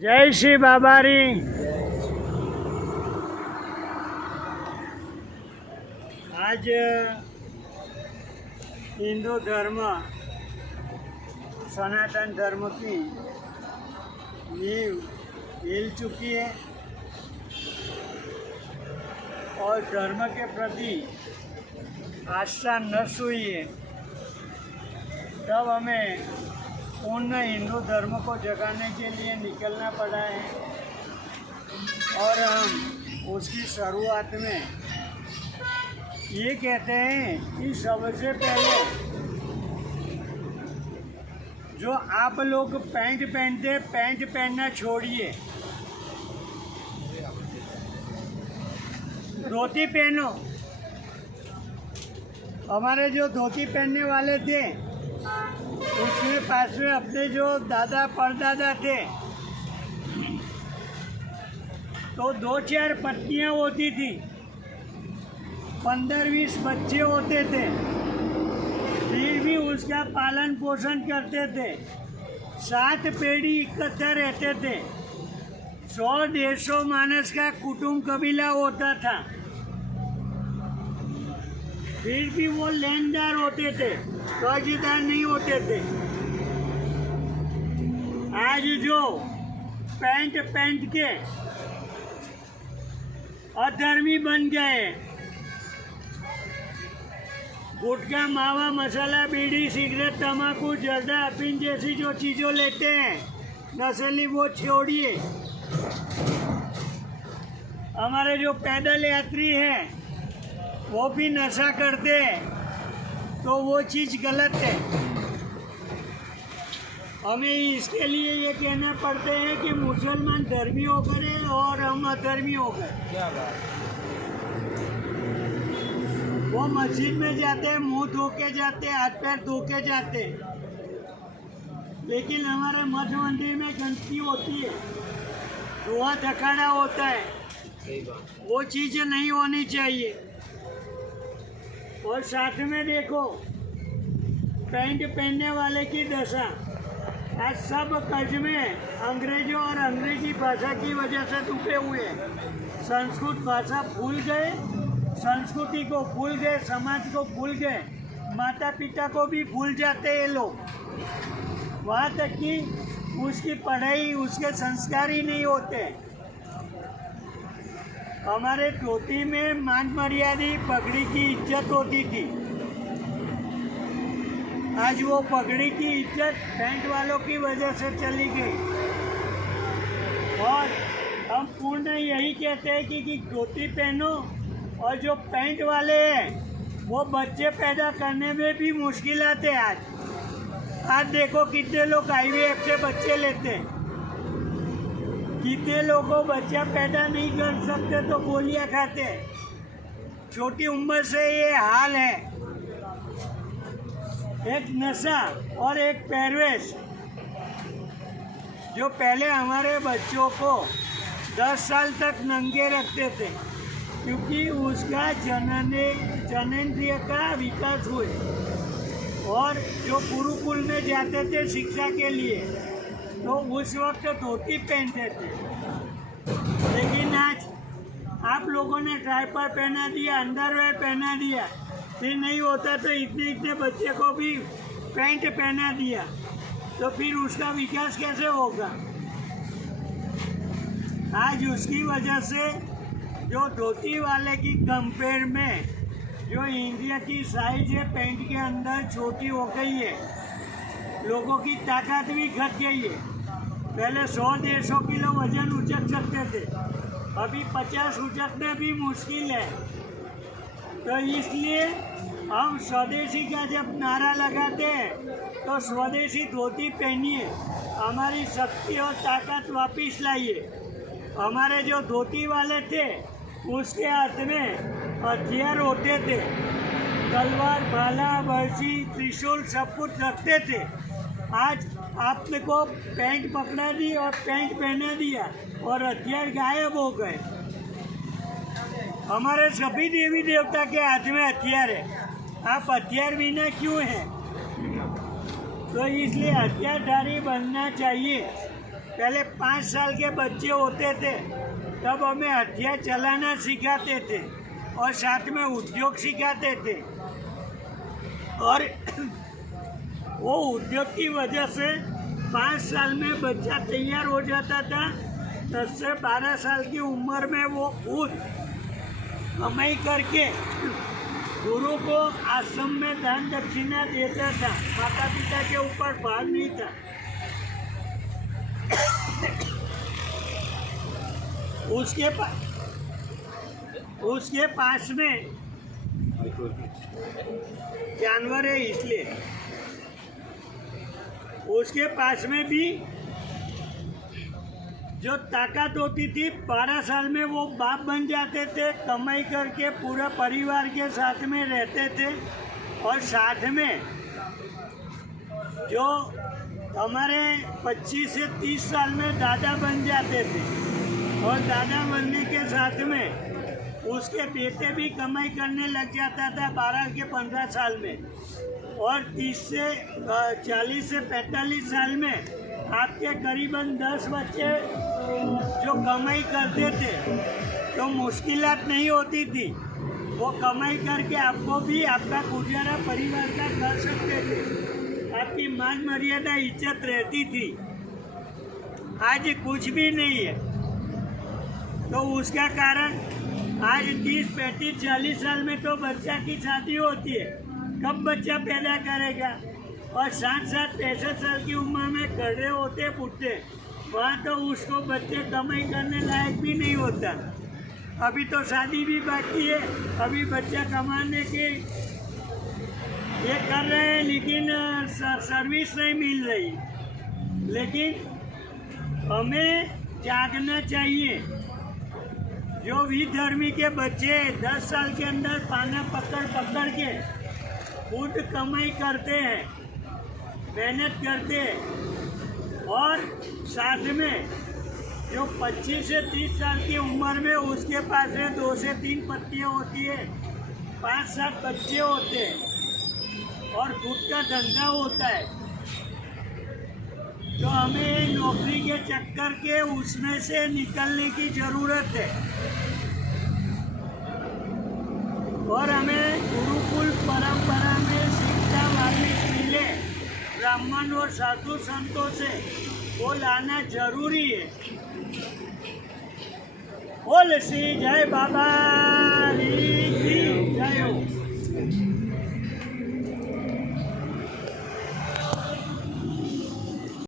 जय श्री बाबारी। आज हिंदू धर्म सनातन धर्म की नींव हिल चुकी है और धर्म के प्रति आस्था नष्ट हुई है। तब हमें पूर्ण हिंदू धर्म को जगाने के लिए निकलना पड़ा है और हम उसकी शुरुआत में ये कहते हैं कि सबसे पहले जो आप लोग पैंट पहनते पैंट पहनना छोड़िए, धोती पहनो। हमारे जो धोती पहनने वाले थे उसके पास में अपने जो दादा परदादा थे तो 2-4 पत्नियां होती थी, 15-20 बच्चे होते थे, फिर भी उसका पालन पोषण करते थे। 7 पीढ़ी इकट्ठा रहते थे। 100-150 मानस का कुटुंब कबीला होता था, फिर भी वो लेनदार होते थे, कर्जदार नहीं होते थे। आज जो पैंट पहन के अधर्मी बन गए, गुटखा मावा मसाला बीड़ी सिगरेट तंबाकू जर्दा अफीम जैसी जो चीज़ों लेते हैं नस्ली वो छोड़िए। हमारे जो पैदल यात्री हैं वो भी नशा करते हैं तो वो चीज़ गलत है। हमें इसके लिए ये कहना पड़ता है कि मुसलमान धर्मी होकर है और हम अधर्मी होकर। क्या बात। वो मस्जिद में जाते हैं, मुंह धो के जाते, हाथ पैर धो के जाते, लेकिन हमारे मठ मंदिर में गंदगी होती है, धुआं धखाड़ा होता है, वो चीज़ें नहीं होनी चाहिए। और साथ में देखो पैंट पहनने वाले की दशा, आज सब कर्ज में अंग्रेजों और अंग्रेजी भाषा की वजह से डूबे हुए हैं। संस्कृत भाषा भूल गए, संस्कृति को भूल गए, समाज को भूल गए, माता पिता को भी भूल जाते हैं लोग। वहाँ तक कि उसकी पढ़ाई, उसके संस्कार ही नहीं होते। हमारे धोती में मान मर्यादा पगड़ी की इज्जत होती थी, आज वो पगड़ी की इज्जत पैंट वालों की वजह से चली गई। और हम पूर्ण यही कहते हैं कि धोती पहनो। और जो पैंट वाले हैं वो बच्चे पैदा करने में भी मुश्किल आते हैं। आज देखो कितने लोग IVF से बच्चे लेते हैं, कितने लोगों बच्चा पैदा नहीं कर सकते तो गोलियां खाते हैं। छोटी उम्र से ये हाल है। एक नशा और एक पहरवेश। जो पहले हमारे बच्चों को 10 साल तक नंगे रखते थे क्योंकि उसका जननेंद्रिय का विकास हुए, और जो गुरुकुल में जाते थे शिक्षा के लिए तो उस वक्त धोती पहनते थे। लेकिन आज आप लोगों ने ट्राइपर पहना दिया, अंडरवेयर पहना दिया, फिर नहीं होता तो इतने इतने बच्चे को भी पैंट पहना दिया, तो फिर उसका विकास कैसे होगा। आज उसकी वजह से जो धोती वाले की कंपेयर में जो इंडिया की साइज है पैंट के अंदर छोटी हो गई है, लोगों की ताकत भी घट गई है। पहले 100-150 किलो वजन उचक सकते थे, अभी 50 उचकना भी मुश्किल है। तो इसलिए हम स्वदेशी का जब नारा लगाते हैं तो स्वदेशी धोती पहनिए, हमारी शक्ति और ताकत वापस लाइए। हमारे जो धोती वाले थे उसके हाथ में हथियार होते थे, तलवार, भाला, बर्छी, त्रिशूल सब कुछ रखते थे। आज आपको पैंट पकड़ा दी और पैंट पहना दिया और हथियार गायब हो गए। हमारे सभी देवी देवता के हाथ में हथियार है, आप हथियार बिना क्यों हैं। तो इसलिए हथियारधारी बनना चाहिए। पहले 5 साल के बच्चे होते थे तब हमें हथियार चलाना सिखाते थे और साथ में उद्योग सिखाते थे, और वो उद्योग की वजह से 5 साल में बच्चा तैयार हो जाता था। 10 से 12 साल की उम्र में वो खुद कमाई करके गुरु को आश्रम में दान दक्षिणा देता था। माता पिता के ऊपर भार नहीं था। उसके पास में जानवर है, इसलिए उसके पास में भी जो ताकत होती थी, 12 साल में वो बाप बन जाते थे, कमाई करके पूरे परिवार के साथ में रहते थे, और साथ में जो हमारे 25 से 30 साल में दादा बन जाते थे, और दादा बनने के साथ में उसके बेटे भी कमाई करने लग जाता था 12 के 15 साल में, और 30 से 40 से 45 साल में आपके करीबन 10 बच्चे जो कमाई करते थे तो मुश्किलात नहीं होती थी। वो कमाई करके आपको भी आपका गुजारा परिवार का कर सकते थे, आपकी मान मर्यादा इज्जत रहती थी। आज कुछ भी नहीं है, तो उसका कारण आज 30, 35, 40 साल में तो बच्चा की शादी होती है। कब बच्चा पैदा करेगा? और 60, 65 साल की उम्र में खड़े होते बुढ़े, वहाँ तो उसको बच्चे कमाई करने लायक भी नहीं होता। अभी तो शादी भी बाकी है, अभी बच्चा कमाने के ये कर रहे हैं, लेकिन सर्विस नहीं मिल रही। लेकिन हमें जागना चाहिए। जो विधर्मी के बच्चे 10 साल के अंदर पाना पकड़ के खुद कमाई करते हैं, मेहनत करते हैं, और साथ में जो 25 से 30 साल की उम्र में उसके पास में 2 से 3 पत्तियाँ होती है, 5-7 बच्चे होते हैं, और खुद का धंधा होता है, तो हमें नौकरी के चक्कर के उसमें से निकलने की ज़रूरत है। और हमें गुरुकुल परंपरा में शिक्षा वाल्मीकि मिले, ब्राह्मण और साधु संतों से वो लाना जरूरी है। बोल श्री जय बाबा की।